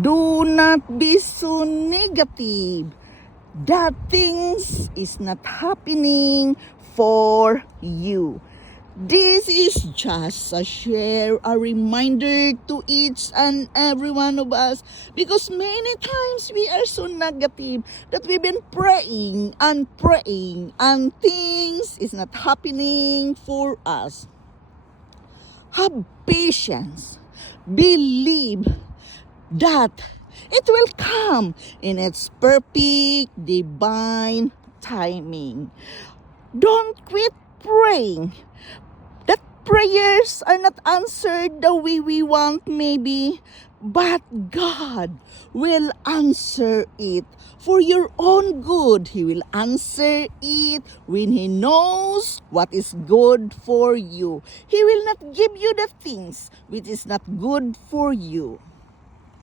Do not be so negative. That things is not happening for you. This is just a share, a reminder to each and every one of us, because many times we are so negative that we've been praying and things is not happening for us. Have patience. Believe that it will come in its perfect divine timing. Don't quit praying. That prayers are not answered the way we want maybe, but God will answer it for your own good. He will answer it when He knows what is good for you. He will not give you the things which is not good for you.